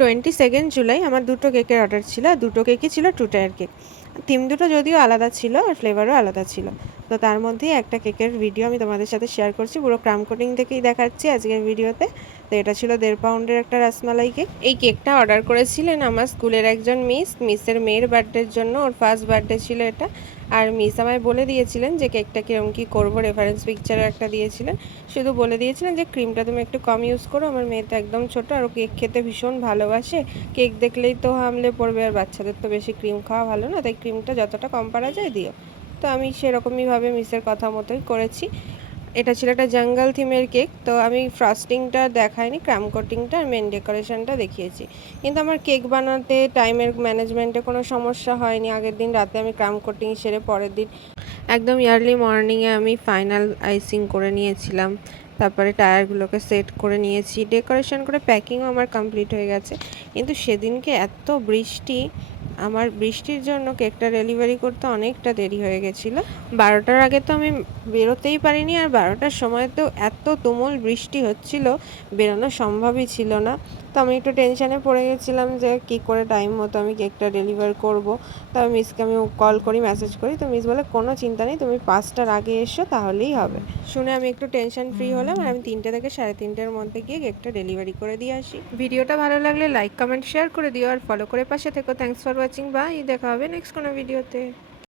22 জুলাই আমার দুটো কেকের অর্ডার ছিল, আর দুটো কেকই ছিল 2 টায়ার কেক। থিম দুটো যদিও আলাদা ছিল আর ফ্লেভারও আলাদা ছিল। তো তার মধ্যেই একটা কেকের ভিডিও আমি তোমাদের সাথে শেয়ার করছি, পুরো ক্রাম কোটিং থেকেই দেখাচ্ছি আজকের ভিডিওতে। তো এটা ছিল 1.5 পাউন্ডের একটা রসমালাই কেক। এই কেকটা অর্ডার করেছিলেন আমার স্কুলের একজন মিসের মেয়ের বার্থডের জন্য, ওর ফার্স্ট বার্থডে ছিল এটা। আর মিস আমায় বলে দিয়েছিলেন যে কেকটা কীরকম কী করবো, রেফারেন্স পিকচারও একটা দিয়েছিলেন। শুধু বলে দিয়েছিলেন যে ক্রিমটা তুমি একটু কম ইউজ করো, আমার মেয়ে তো একদম ছোটো আর ও কেক খেতে ভীষণ ভালোবাসে, কেক দেখলেই তো হামলে পড়বে, আর বাচ্চাদের তো বেশি ক্রিম খাওয়া ভালো না, তাই ক্রিমটা যতটা কম পারা যায় দিও। তো আমি সেরকমইভাবে মিসের কথা মতোই করেছি। এটা ছিল একটা জঙ্গল থিমের কেক। তো আমি ফ্রস্টিংটা দেখাইনি, ক্রাম কোটিংটা আর মেন ডেকোরেশনটা দেখিয়েছি। কিন্তু আমার কেক বানাতে টাইমের ম্যানেজমেন্টে কোনো সমস্যা হয়নি। আগের দিন রাতে আমি ক্রাম কোটিং সেরে পরের দিন একদম ইয়ার্লি মর্নিংয়ে আমি ফাইনাল আইসিং করে নিয়েছিলাম। তারপরে টায়ারগুলোকে সেট করে নিয়েছি, ডেকোরেশন করে প্যাকিংও আমার কমপ্লিট হয়ে গেছে। কিন্তু সেদিনকে এত বৃষ্টি, আমার বৃষ্টির জন্য কেকটা ডেলিভারি করতে অনেকটা দেরি হয়ে গেছিলো। 12টার আগে তো আমি বেরোতেই পারিনি, আর 12টার সময় তো এত তুমুল বৃষ্টি হচ্ছিল, বেরোনো সম্ভবই ছিল না। তো আমি একটু টেনশানে পড়ে গেছিলাম যে কী করে টাইম মতো আমি কেকটা ডেলিভার করব। তো আমি মিসকে আমি কল করি, মেসেজ করি। তো মিস বলে কোনো চিন্তা নেই, তুমি 5টার আগে এসো তাহলেই হবে। শুনে আমি একটু টেনশন ফ্রি হলাম, আর আমি 3টে থেকে 3:30টার মধ্যে গিয়ে কেকটা ডেলিভারি করে দিয়ে আসি। ভিডিওটা ভালো লাগলে লাইক কমেন্ট শেয়ার করে দিও, আর ফলো করে পাশে থেকো। Thanks for watching, bye. দেখা হবে নেক্সট কোনো ভিডিওতে।